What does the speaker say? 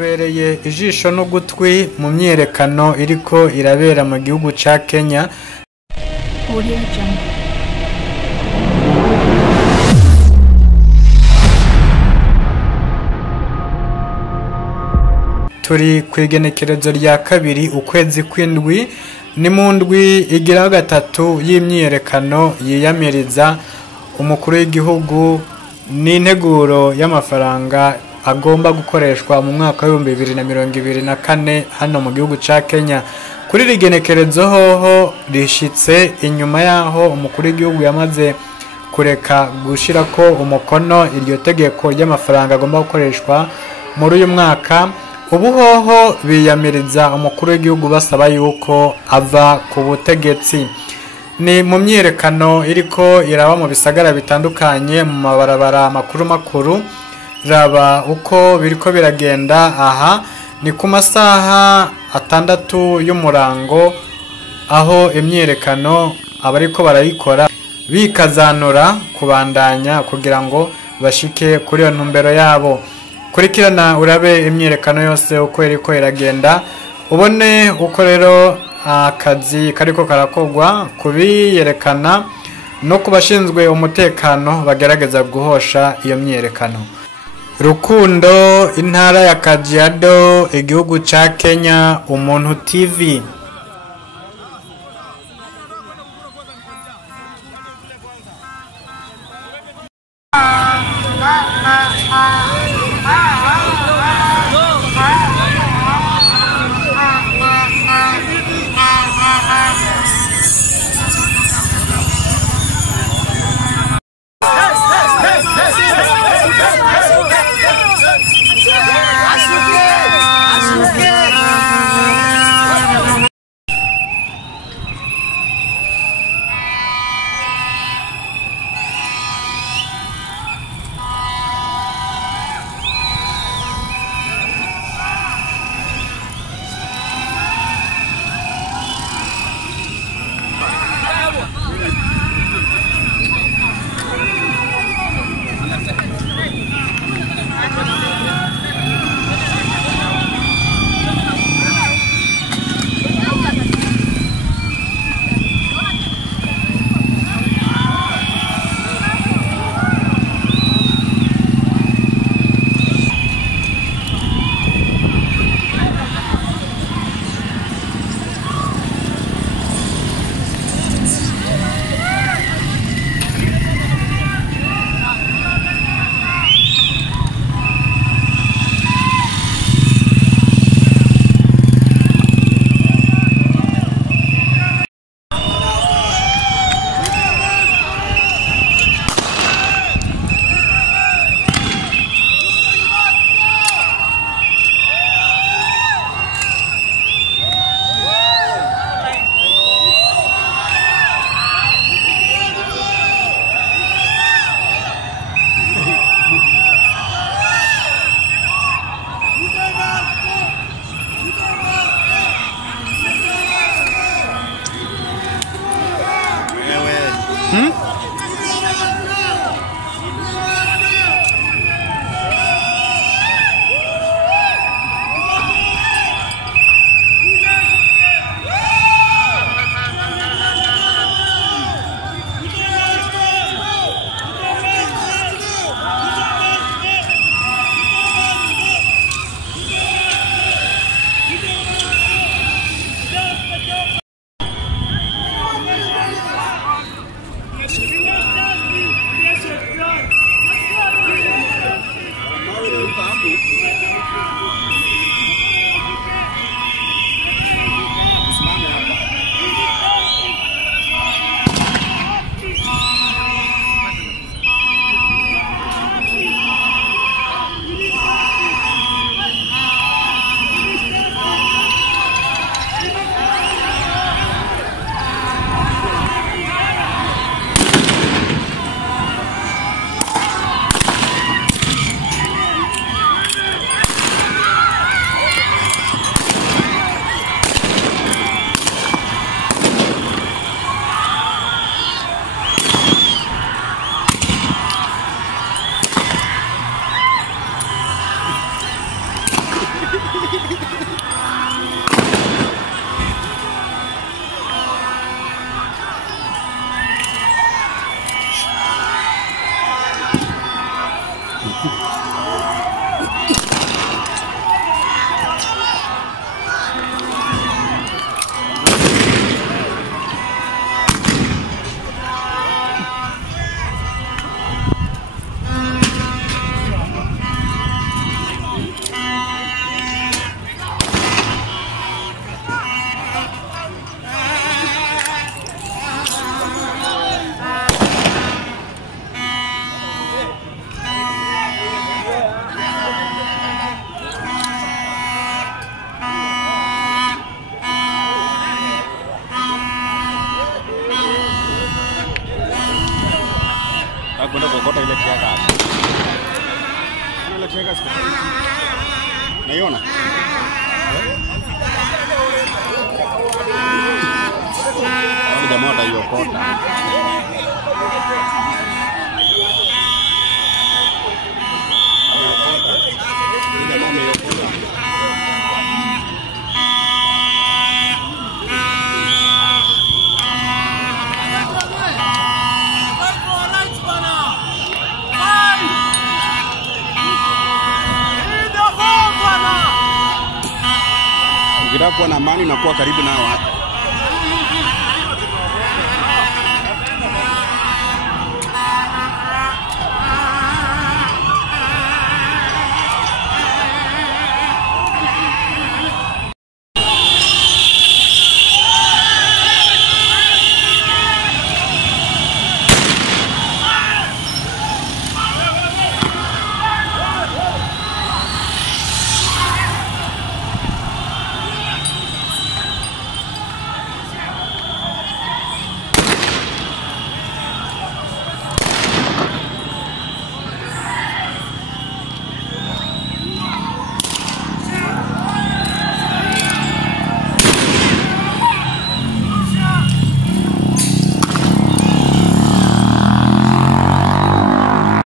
tubereye ijisho n'ugutwi mu myerekano iriko irabera mu gihugu ca Kenya. Turi kwigenekerezo rya kabiri ukwezi kw'indwi ni mu ndwi igira gatatu y'imyerekano yiyamiriza umukuru w'igihugu n'integuro y'amafaranga agomba gukoreshwa mu mwaka wa 2024 hano mu gihugu ca Kenya. Kuri rigenekerezo hoho rishitse inyuma yaho umukuru w'igihugu yamaze kureka gushirako umukono iryo tegeko ry'amafaranga agomba gukoreshwa muri uyu mwaka. Ubu hoho biyamiriza umukuru w'igihugu basaba yuko ava ku butegetsi. Ni mu myerekano iriko iraba mu bisagara bitandukanye mu mabarabara makuru raba uko biriko biragenda. Aha ni ku masaha 6 y'umurango aho imyerekano abariko barayikora bikazanura kubandanya kugira ngo bashike kuri iyo ntumbero yabo. Kurikirana urabe imyerekano yose uko iriko iragenda ubone uko rero akazi kariko karakogwa kubiyerekana no kubashinzwe umutekano bagerageza guhosha iyo myerekano. Rukundo, intara ya Kajiado, igihugu ca Kenya, Umuntu TV. Kwenda kokota ile kiaga. Ile kiaga siku. Naiona? Wale jamaa wataiokota. Ukitaka kuwa na amani na kuwa karibu na watu.